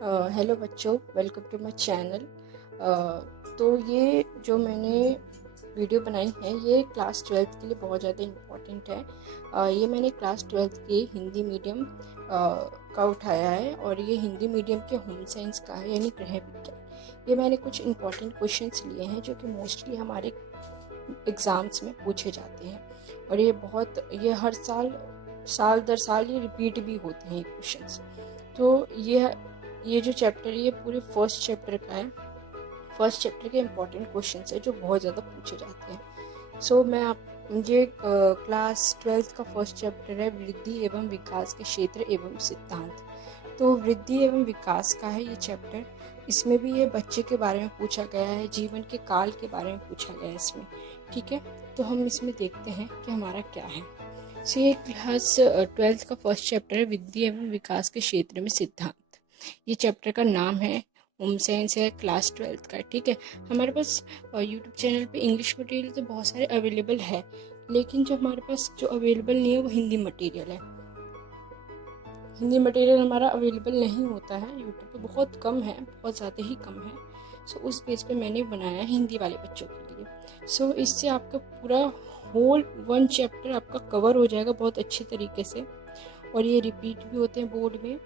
Hello बच्चों, welcome to my channel. तो ये जो मैंने वीडियो बनाई है ये क्लास 12th के लिए बहुत ज़्यादा इम्पोर्टेंट है। ये मैंने क्लास 12th के हिंदी मीडियम का उठाया है और ये हिंदी मीडियम के होम साइंस का है, यानी गृह विज्ञान। ये मैंने कुछ इम्पोर्टेंट क्वेश्चंस लिए हैं जो कि मोस्टली हमारे एग्ज़ाम्स में पूछे जाते हैं और ये हर साल दर साल ये रिपीट भी होते हैं ये क्वेश्चंस। तो ये जो चैप्टर है ये पूरे फर्स्ट चैप्टर का है। फर्स्ट चैप्टर के इम्पोर्टेंट क्वेश्चंस है जो बहुत ज़्यादा पूछे जाते हैं। ये क्लास 12th का फर्स्ट चैप्टर है, वृद्धि एवं विकास के क्षेत्र एवं सिद्धांत। तो वृद्धि एवं विकास का है ये चैप्टर। इसमें भी ये बच्चे के बारे में पूछा गया है, जीवन के काल के बारे में पूछा गया है इसमें। ठीक है, तो हम इसमें देखते हैं कि हमारा क्या है। ये क्लास 12th का फर्स्ट चैप्टर है, वृद्धि एवं विकास के क्षेत्र में सिद्धांत। ये चैप्टर का नाम है, होम साइंस है, क्लास 12th का। ठीक है, हमारे पास यूट्यूब चैनल पे इंग्लिश मटेरियल तो बहुत सारे अवेलेबल है, लेकिन जो हमारे पास जो अवेलेबल नहीं है वो हिंदी मटेरियल है। हिंदी मटेरियल हमारा अवेलेबल नहीं होता है यूट्यूब पे, बहुत कम है, बहुत ज़्यादा ही कम है। सो उस पेज पे मैंने बनाया है हिंदी वाले बच्चों के लिए। सो इससे आपका पूरा होल 1 चैप्टर आपका कवर हो जाएगा बहुत अच्छे तरीके से, और ये रिपीट भी होते हैं बोर्ड में।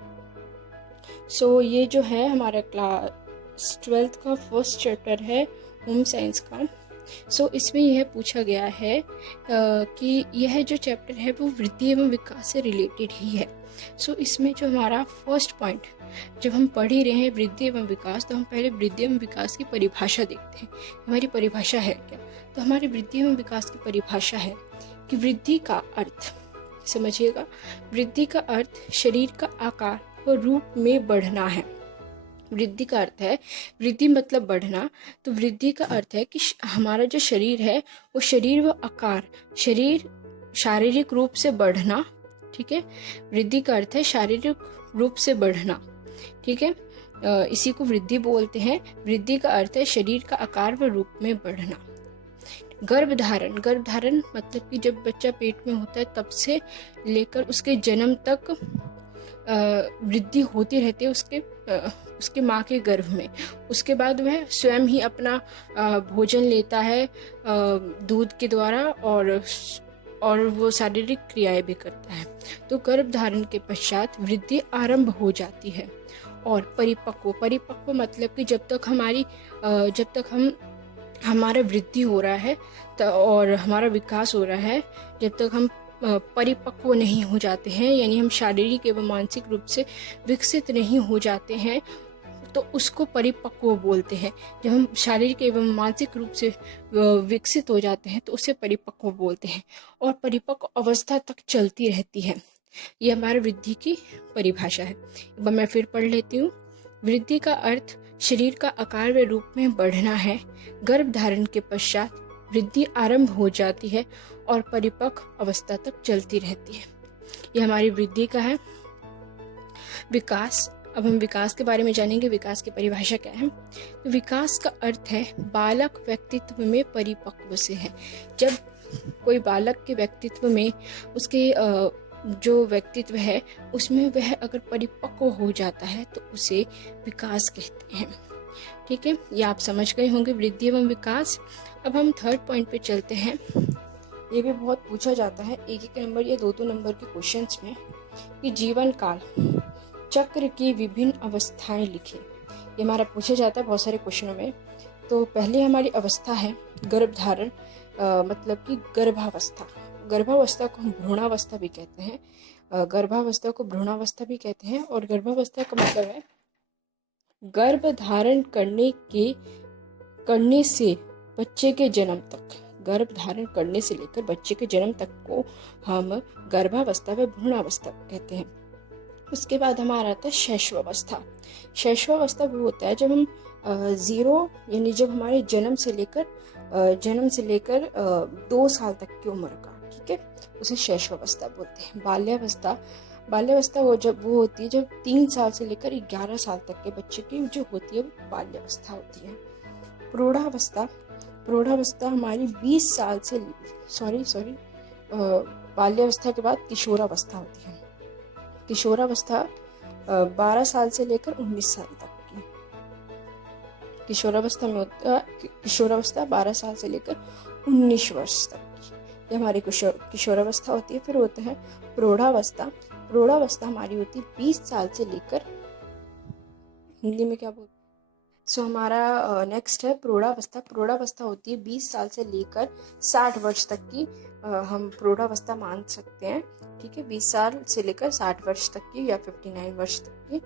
सो ये जो है हमारा क्लास 12th का फर्स्ट चैप्टर है होम साइंस का। सो इसमें यह पूछा गया है कि यह जो चैप्टर है वो वृद्धि एवं विकास से रिलेटेड ही है। सो इसमें जो हमारा फर्स्ट पॉइंट, जब हम पढ़ ही रहे हैं वृद्धि एवं विकास, तो हम पहले वृद्धि एवं विकास की परिभाषा देखते हैं। हमारी परिभाषा है क्या? तो हमारी वृद्धि एवं विकास की परिभाषा है कि वृद्धि का अर्थ, समझिएगा, वृद्धि का अर्थ शरीर का आकार व रूप में बढ़ना है। वृद्धि का अर्थ है, वृद्धि मतलब बढ़ना, तो वृद्धि का अर्थ है कि हमारा जो शरीर है वो शरीर व आकार, शरीर शारीरिक रूप से बढ़ना। ठीक है, वृद्धि का अर्थ है शारीरिक रूप से बढ़ना। ठीक है, इसी को वृद्धि बोलते हैं। वृद्धि का अर्थ है शरीर का आकार व रूप में बढ़ना। गर्भधारण, गर्भधारण मतलब कि जब बच्चा पेट में होता है तब से लेकर उसके जन्म तक वृद्धि होती रहती है उसके माँ के गर्भ में। उसके बाद वह स्वयं ही अपना भोजन लेता है दूध के द्वारा, और वो शारीरिक क्रियाएं भी करता है। तो गर्भधारण के पश्चात वृद्धि आरंभ हो जाती है। और परिपक्व मतलब कि जब तक हमारा वृद्धि हो रहा है और हमारा विकास हो रहा है, जब तक हम परिपक्व नहीं हो जाते हैं, यानी हम शारीरिक एवं मानसिक रूप से विकसित नहीं हो जाते हैं, तो उसको परिपक्व बोलते हैं। जब हम शारीरिक एवं मानसिक रूप से विकसित हो जाते हैं तो उसे परिपक्व बोलते हैं, और परिपक्व अवस्था तक चलती रहती है। ये हमारे वृद्धि की परिभाषा है। एक बार मैं फिर पढ़ लेती हूँ। वृद्धि का अर्थ शरीर का आकार व रूप में बढ़ना है। गर्भधारण के पश्चात वृद्धि आरंभ हो जाती है और परिपक्व अवस्था तक चलती रहती है। ये हमारी वृद्धि का है। विकास, अब हम विकास के बारे में जानेंगे। विकास की परिभाषा क्या है? तो विकास का अर्थ है बालक व्यक्तित्व में परिपक्व से है। जब कोई बालक के व्यक्तित्व में उसके जो व्यक्तित्व है उसमें वह अगर परिपक्व हो जाता है तो उसे विकास कहते हैं। ठीक है, ये आप समझ गए होंगे वृद्धि एवं विकास। अब हम थर्ड पॉइंट पे चलते हैं। ये भी बहुत पूछा जाता है, एक नंबर या दो नंबर के क्वेश्चंस में, कि जीवन काल चक्र की विभिन्न अवस्थाएं लिखें। ये हमारा पूछा जाता है बहुत सारे क्वेश्चनों में। तो पहले हमारी अवस्था है गर्भधारण, मतलब कि गर्भावस्था। गर्भावस्था को हम भ्रूणावस्था भी कहते हैं। गर्भावस्था को भ्रूणावस्था भी कहते हैं। और गर्भावस्था का मतलब है गर्भ धारण करने से बच्चे के जन्म तक, गर्भ धारण करने से लेकर बच्चे के जन्म तक को हम गर्भावस्था व भ्रूणावस्था कहते हैं। उसके बाद हमारा आता है शैशवावस्था। शैशवावस्था वो होता है जब हम यानी जब हमारे जन्म से लेकर 2 साल तक की उम्र का, ठीक है, उसे शैशवावस्था बोलते हैं। बाल्यावस्था वो होती है जब 3 साल से लेकर 11 साल तक के बच्चे की जो होती है वो बाल्यावस्था होती है। प्रौढ़ावस्था हमारी 20 साल से बाल्यावस्था के बाद किशोरावस्था होती है। किशोरावस्था 12 साल से लेकर 19 साल तक की। किशोरावस्था में होता किशोरावस्था 12 साल से लेकर 19 वर्ष तक की, ये हमारी किशोरावस्था होती है। फिर होता है प्रौढ़ावस्था। प्रौढ़ावस्था हमारी होती है 20 साल से लेकर, हिंदी में क्या बोलते हैं, हमारा नेक्स्ट है प्रौढ़ावस्था। प्रौढ़ावस्था होती है 20 साल से लेकर 60 वर्ष तक की, हम प्रौढ़ावस्था मान सकते हैं। ठीक है, 20 साल से लेकर 60 वर्ष तक की या 59 वर्ष तक की।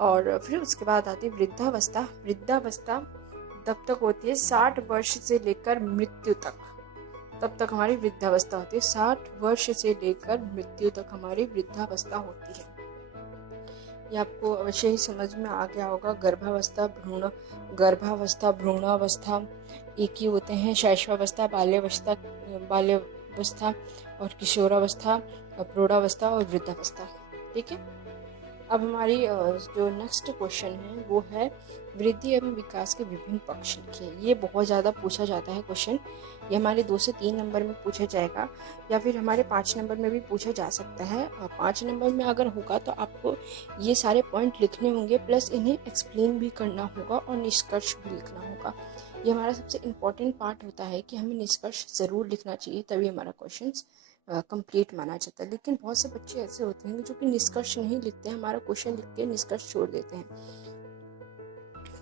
और फिर उसके बाद आती है वृद्धावस्था। वृद्धावस्था तब तक होती है 60 वर्ष से लेकर मृत्यु तक, तब तक हमारी वृद्धावस्था होती है। 60 वर्ष से लेकर मृत्यु तक हमारी वृद्धावस्था होती है। ये आपको अवश्य ही समझ में आ गया होगा। गर्भावस्था, भ्रूणावस्था एक ही होते हैं। शैशवावस्था, बाल्यावस्था और किशोरावस्था, प्रौढ़ावस्था और वृद्धावस्था। ठीक है, अब हमारी जो नेक्स्ट क्वेश्चन है वो है वृद्धि एवं विकास के विभिन्न पक्ष लिखिए। ये बहुत ज़्यादा पूछा जाता है क्वेश्चन। ये हमारे 2 से 3 नंबर में पूछा जाएगा या फिर हमारे 5 नंबर में भी पूछा जा सकता है। और 5 नंबर में अगर होगा तो आपको ये सारे पॉइंट लिखने होंगे, प्लस इन्हें एक्सप्लेन भी करना होगा और निष्कर्ष भी लिखना होगा। ये हमारा सबसे इम्पोर्टेंट पार्ट होता है कि हमें निष्कर्ष ज़रूर लिखना चाहिए, तभी हमारा क्वेश्चन कंप्लीट माना जाता है। लेकिन बहुत से बच्चे ऐसे होते हैं जो कि निष्कर्ष नहीं लिखते हैं, हमारा क्वेश्चन लिख के निष्कर्ष छोड़ देते हैं,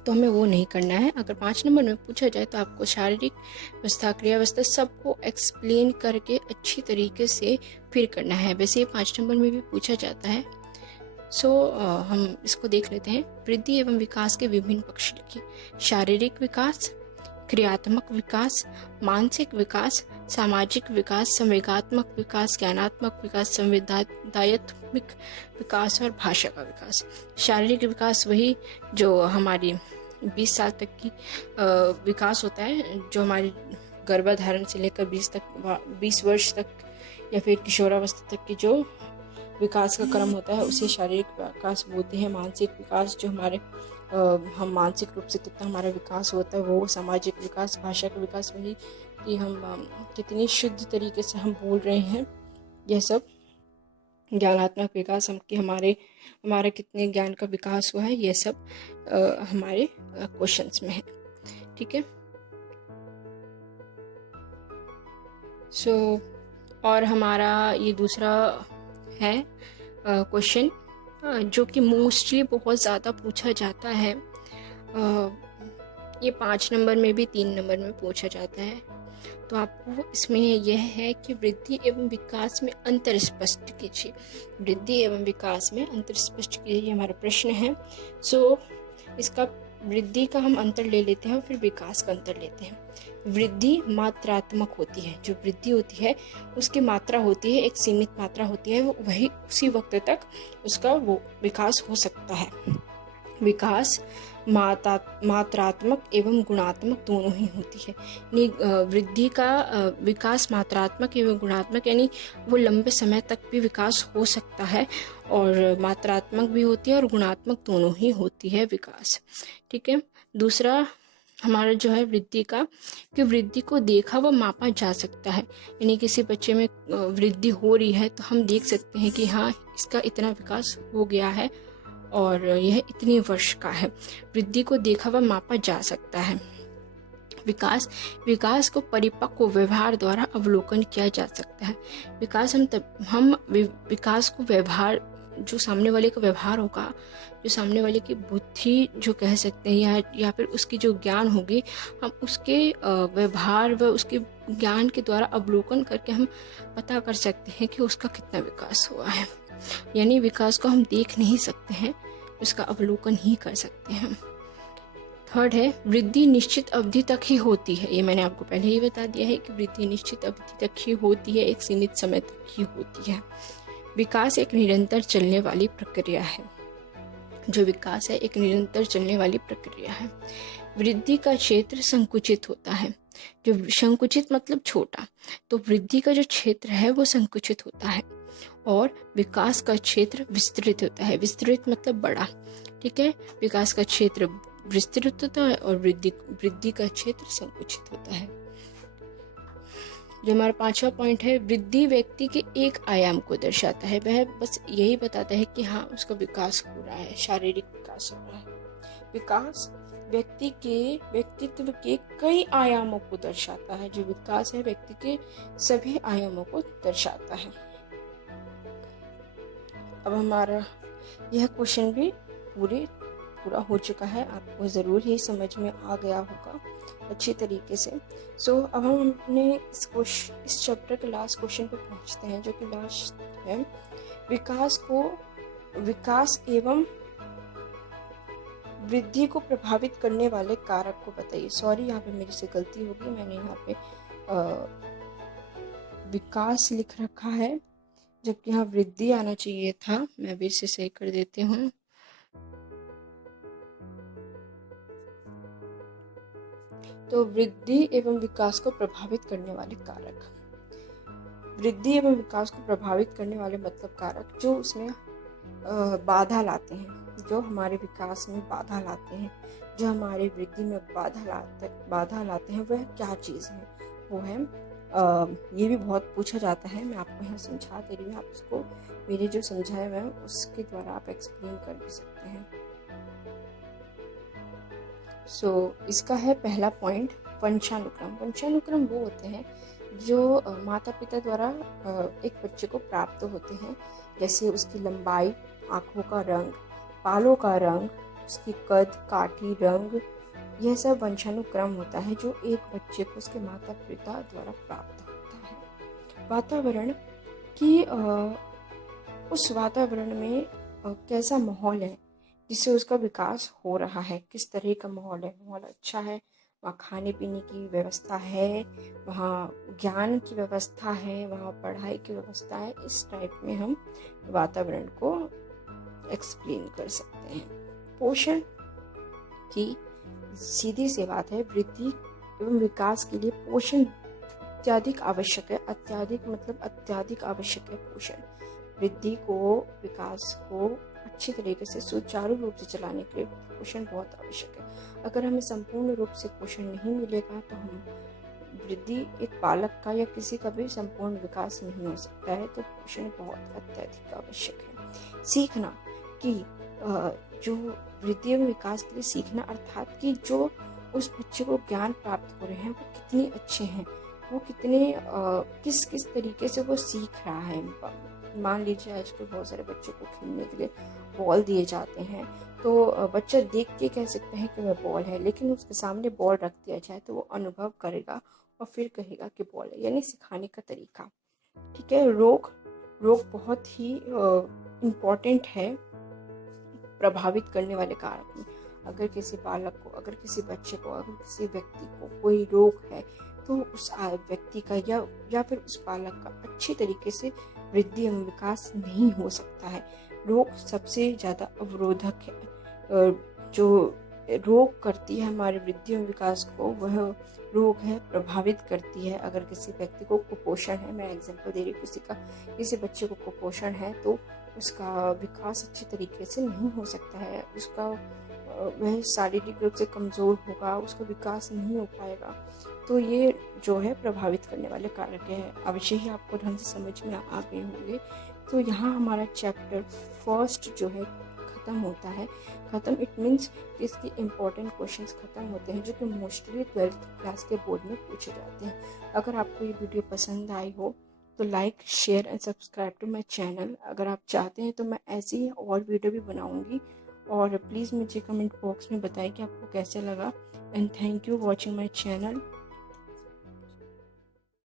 तो हमें वो नहीं करना है। अगर 5 नंबर में पूछा जाए तो आपको शारीरिक अवस्था, क्रियावस्था सबको एक्सप्लेन करके अच्छी तरीके से फिर करना है। वैसे 5 नंबर में भी पूछा जाता है। हम इसको देख लेते हैं। वृद्धि एवं विकास के विभिन्न पक्ष लिखिए। शारीरिक विकास, क्रियात्मक विकास, मानसिक विकास, सामाजिक विकास, संवेगात्मक विकास, ज्ञानात्मक विकास, संवेदनात्मक विकास और भाषा का विकास। शारीरिक विकास वही जो हमारी 20 साल तक की विकास होता है, जो हमारी गर्भाधारण से लेकर 20 वर्ष तक या फिर किशोरावस्था तक की जो विकास का क्रम होता है उसे शारीरिक विकास बोलते हैं। मानसिक विकास जो हमारे हम मानसिक रूप से कितना हमारा विकास होता है वो। सामाजिक विकास, भाषा का विकास वही कि हम कितनी शुद्ध तरीके से हम बोल रहे हैं, यह सब। ज्ञानात्मक विकास हमारा कितने ज्ञान का विकास हुआ है, यह सब हमारे क्वेश्चंस में है। ठीक है, और हमारा ये दूसरा है क्वेश्चन जो कि मोस्टली बहुत ज़्यादा पूछा जाता है। ये 5 नंबर में भी 3 नंबर में पूछा जाता है। तो आपको इसमें यह है कि वृद्धि एवं विकास में अंतर स्पष्ट कीजिए। वृद्धि एवं विकास में अंतर स्पष्ट कीजिए, ये हमारा प्रश्न है। इसका वृद्धि का हम अंतर ले लेते हैं और फिर विकास का अंतर लेते हैं। वृद्धि मात्रात्मक होती है। जो वृद्धि होती है उसकी मात्रा होती है, एक सीमित मात्रा होती है, वही उसी वक्त तक उसका वो विकास हो सकता है। विकास मात्रात्मक एवं गुणात्मक दोनों ही होती है। वृद्धि का विकास मात्रात्मक एवं गुणात्मक, यानी वो लंबे समय तक भी विकास हो सकता है, और मात्रात्मक भी होती है और गुणात्मक दोनों ही होती है विकास। ठीक है, दूसरा हमारा जो है वृद्धि का, कि वृद्धि को देखा व मापा जा सकता है। यानी किसी बच्चे में वृद्धि हो रही है तो हम देख सकते हैं कि हाँ, इसका इतना विकास हो गया है और यह इतने वर्ष का है। वृद्धि को देखा व मापा जा सकता है। विकास को परिपक्व व्यवहार द्वारा अवलोकन किया जा सकता है। हम विकास को व्यवहार, जो सामने वाले का व्यवहार होगा, जो सामने वाले की बुद्धि जो कह सकते हैं या फिर उसकी जो ज्ञान होगी, हम उसके व्यवहार व उसके ज्ञान के द्वारा अवलोकन करके हम पता कर सकते हैं कि उसका कितना विकास हुआ है। यानी विकास को हम देख नहीं सकते हैं, उसका अवलोकन ही कर सकते हैं। थर्ड है वृद्धि निश्चित अवधि तक ही होती है। ये मैंने आपको पहले ही बता दिया है कि वृद्धि निश्चित अवधि तक ही होती है, एक सीमित समय तक ही होती है। विकास एक निरंतर चलने वाली प्रक्रिया है। जो विकास है एक निरंतर चलने वाली प्रक्रिया है। वृद्धि का क्षेत्र संकुचित होता है। जो संकुचित मतलब छोटा, तो वृद्धि का जो क्षेत्र है वो संकुचित होता है, और विकास का क्षेत्र विस्तृत होता है। विस्तृत मतलब बड़ा। ठीक है, विकास का क्षेत्र विस्तृत होता है और वृद्धि का क्षेत्र संकुचित होता है। जो हमारा 5वां पॉइंट है, वृद्धि व्यक्ति के एक आयाम को दर्शाता है। वह बस यही बताता है कि हाँ, उसका विकास हो रहा है, शारीरिक विकास हो रहा है। विकास व्यक्ति के व्यक्तित्व के कई आयामों को दर्शाता है। जो विकास है व्यक्ति के सभी आयामों को दर्शाता है। अब हमारा यह क्वेश्चन भी पूरा हो चुका है। आपको ज़रूर ही समझ में आ गया होगा अच्छी तरीके से। अब हम अपने इस चैप्टर के लास्ट क्वेश्चन पे पहुंचते हैं, जो कि लास्ट है, विकास एवं वृद्धि को प्रभावित करने वाले कारक को बताइए। सॉरी, यहाँ पे मेरी से गलती होगी, मैंने यहाँ पे विकास लिख रखा है, जबकि यहाँ वृद्धि आना चाहिए था। मैं भी इसे सही कर देती हूँ। तो वृद्धि एवं विकास को प्रभावित करने वाले कारक, वृद्धि एवं विकास को प्रभावित करने वाले मतलब कारक जो उसमें बाधा लाते हैं, जो हमारे विकास में बाधा लाते हैं, जो हमारे वृद्धि में बाधा लाते हैं, वह क्या चीज़ है? वो है ये भी बहुत पूछा जाता है। मैं आपको यहाँ समझा दे रही हूँ, आप उसको मेरे जो समझाया मैं उसके द्वारा आप एक्सप्लेन कर भी सकते हैं। इसका है पहला पॉइंट, वंशानुक्रम। वंशानुक्रम वो होते हैं जो माता पिता द्वारा एक बच्चे को प्राप्त होते हैं, जैसे उसकी लंबाई, आँखों का रंग, बालों का रंग, उसकी कद, काठी, रंग, यह सब वंशानुक्रम होता है जो एक बच्चे को उसके माता पिता द्वारा प्राप्त होता है। वातावरण की उस वातावरण में कैसा माहौल है जिससे उसका विकास हो रहा है, किस तरह का माहौल है, माहौल अच्छा है, वहाँ खाने पीने की व्यवस्था है, वहाँ ज्ञान की व्यवस्था है, वहाँ पढ़ाई की व्यवस्था है, इस टाइप में हम वातावरण को एक्सप्लेन कर सकते हैं। पोषण की सीधी सी बात है, वृद्धि एवं विकास के लिए पोषण अत्याधिक आवश्यक है। अत्याधिक मतलब अत्याधिक आवश्यक है पोषण। वृद्धि को, विकास को अच्छी तरीके से सुचारू रूप से चलाने के लिए पोषण बहुत आवश्यक है। अगर हमें संपूर्ण रूप से पोषण नहीं मिलेगा तो हम वृद्धि, एक बालक का या किसी का भी संपूर्ण विकास नहीं हो सकता है। तो पोषण बहुत अत्यधिक आवश्यक है। सीखना कि जो वृद्धि एवं विकास के लिए सीखना, अर्थात कि जो उस बच्चे को ज्ञान प्राप्त हो रहे हैं वो कितने अच्छे हैं, वो कितने किस किस तरीके से वो सीख रहा है। मान लीजिए आजकल बहुत सारे बच्चों को खेलने के लिए बॉल दिए जाते हैं, तो बच्चा देख के कह सकता है कि वह बॉल है, लेकिन उसके सामने बॉल रख दिया जाए तो वो अनुभव करेगा और फिर कहेगा कि बॉल है, यानी सिखाने का तरीका। ठीक है। रोग बहुत ही इम्पोर्टेंट है प्रभावित करने वाले कारक में। अगर किसी बालक को, अगर किसी बच्चे को, अगर किसी व्यक्ति को कोई रोग है तो उस व्यक्ति का या फिर उस बालक का अच्छी तरीके से वृद्धि एवं विकास नहीं हो सकता है। रोग सबसे ज़्यादा अवरोधक है। जो रोग करती है हमारे वृद्धि एवं विकास को, वह रोग है, प्रभावित करती है। अगर किसी व्यक्ति को कुपोषण है, मैं एग्जांपल दे रही हूँ, किसी बच्चे को कुपोषण है तो उसका विकास अच्छे तरीके से नहीं हो सकता है। उसका वह शारीरिक रूप से कमज़ोर होगा, उसका विकास नहीं हो पाएगा। तो ये जो है प्रभावित करने वाले कारक है। अवश्य ही आपको ढंग से समझ में आ गए होंगे। तो यहाँ हमारा चैप्टर फर्स्ट जो है ख़त्म होता है। इट मीन्स कि इसके इम्पोर्टेंट क्वेश्चंस ख़त्म होते हैं, जो कि मोस्टली 12th क्लास के बोर्ड में पूछे जाते हैं। अगर आपको ये वीडियो पसंद आई हो तो like, share and subscribe to my channel. अगर आप चाहते हैं तो मैं ऐसी ही और वीडियो भी बनाऊंगी, और प्लीज़ मुझे कमेंट बॉक्स में बताएं कि आपको कैसे लगा। And thank you watching my channel.